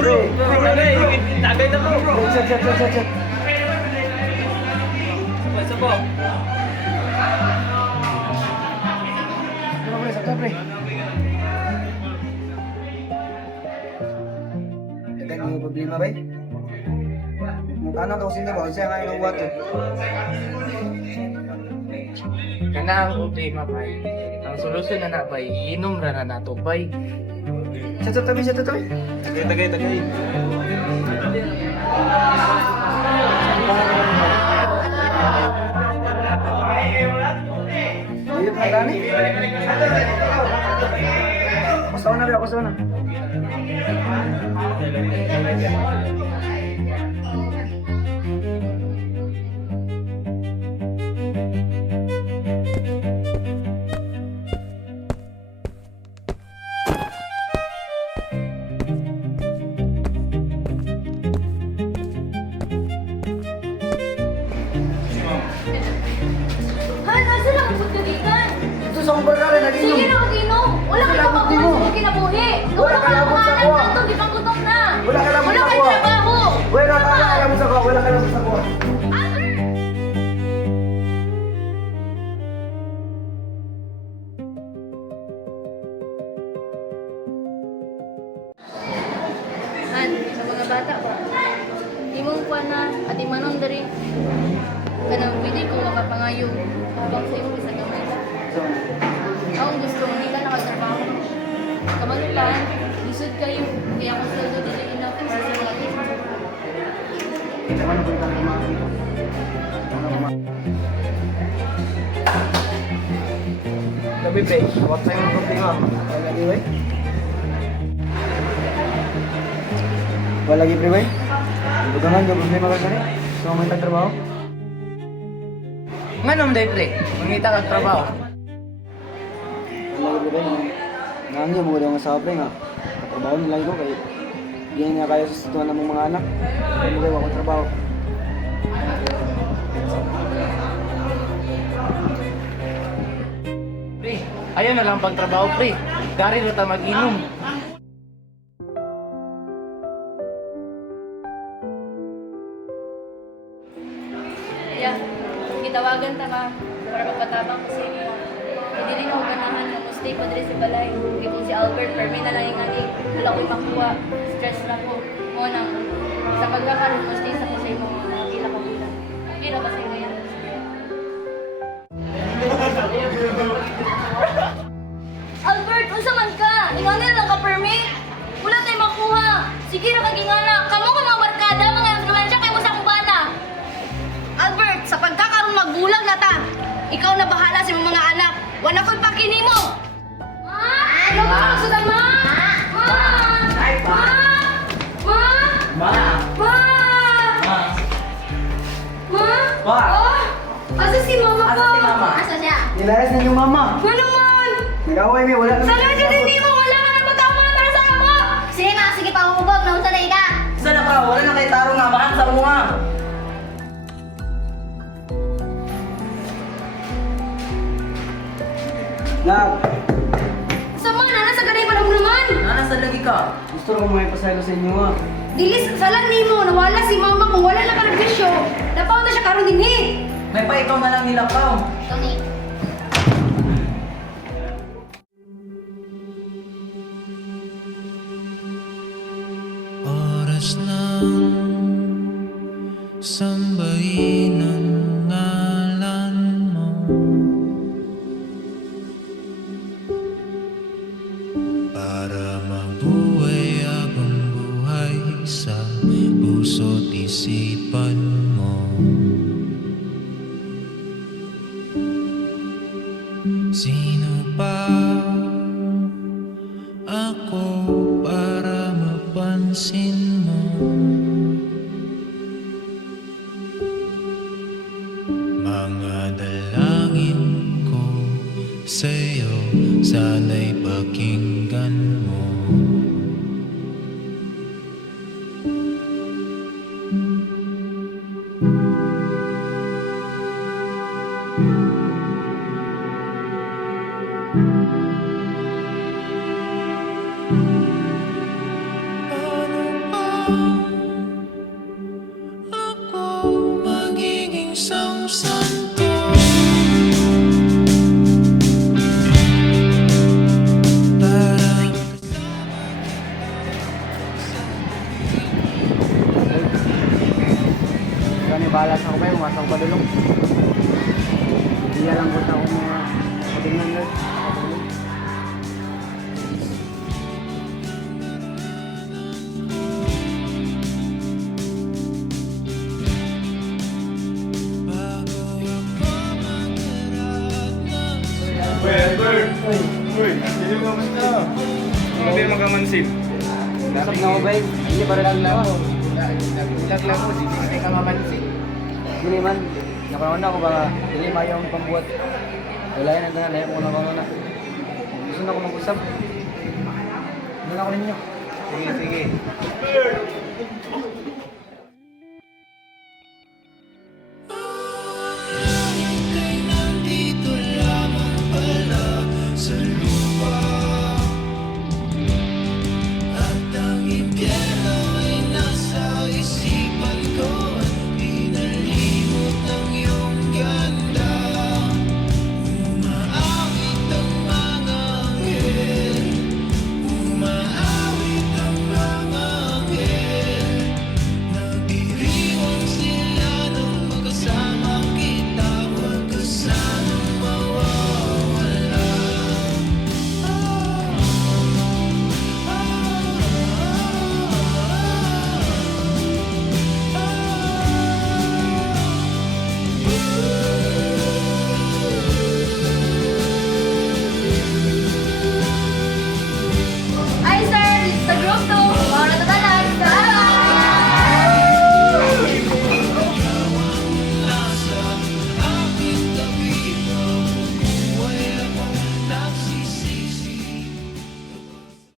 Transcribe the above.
Bro, tagay. Tagay na bro. Chat. Sabo. Sakto, pre. Ito yung problema, bay. Mukha na kasi na ba? Kasi nga yung water. Kana ang problema bay. Ang solusyon na bay, inom ra na nato bay. Chat, tabi. Tagay. Iya, pa gani. Pasaw na. Han, asa lang ang pagkagitan? Ito sa kumpara ka rin, nag-inom. Sige na, mag-inom. Wala ka Labot napabuhay mo. sa kinabuhi. Wala ka labot sa anak kuha. na ito, di pang gutom na. Wala ka labot sa kang kuha. trabaho. Wala ka alam sa kuha. Albert! Han, sa mga bata ba? Imong kuha na at imanon dari. Kanang pwede ko makapangayo habang sa imong isa gamay ba? Ako gusto mo nila nakatrabaho. Kamanutan, lisod kayo. Kaya kung sweldo dili enough sa mga kids. Gabi, pre. What time yung problema? Wala lagi, bay. Wala lagi, pre, bay. Bukangan, yung problema ka rin. So, may trabaho. Nganom day pre, mangita ka trabaho. Wala lagi, pre, bay. Nangyay mo daw nga sa pre, nga. Katrabaho nila ko, kaya ganyan nga kaya sa situan ng mga anak. Kaya mo kayo akong trabaho. Pre, ayaw na lang pagtrabaho pre. Dari na ta mag-inom. Yeah, gitawagan ta ka para magpatabang kasi hindi rin ako ganahan na mo stay pa diri sa balay. Kaya kung si Albert, permi na lang yung ani. Wala ko'y makuha. Stress lang ko. Mo nang sa pagkakaroon mo stay sa ko sa imong mga pila ka bulan. Pila ba sa inyo yan? Albert, unsa man ka? Ingana lang ka permi? Wala tayong makuha. Sige ra kag ingana. Kamo ka mga barkada, mga influensya kay mo sa kubana. Albert, sa pagkakaroon magbulag na ta. Ikaw na bahala sa mga anak. Wala ko'y pakini mo. Ma! Ano ba gusto na, ma? Ma! Ay, pa. Ma! Ma. Ma! Ma. Ma! Ma! Oh! Asa si mama ko? Asa si mama? Asa siya? Nilayas na yung mama. Ano naman? Nag-away, may wala Sana siya din mo. Wala ka na magkama para sa amo. Sige nga, sige pa umubog. Naunsa na ika. Isa na ka, wala na kay tarong nga bahan sa mga. Nag, Sama na, nasa ganay pa naman. Nasa lagi ka. gusto ko may pasaylo sa inyo, ha. Dilis, salang nimo, nawala si mama kung wala na ka nagbisyo. Napaw na siya karon dinhi. May pa ikaw na lang nilakaw. Tony. Oras ng sambahin ang ngalan mo. Para mabuhay abang buhay sa puso't isipan mo. Sino pa ako para mapansin mo? Mga dalangin ko sa'yo, sana'y pakinggan mo. Ano ba Nagkakanggot na ako mga katingnan na. Ano ba yung magamansin? Usap na ako ba eh? Hindi para lang na ako. Nagulat lang mo, hindi ka mamansin. Hindi man, nakaroon ako baka hindi mayo ang pambuhat. Wala yan, hanggang lahat ko na ako na. Gusto na ako mag-usap. Hindi na ako ninyo. Sige, sige.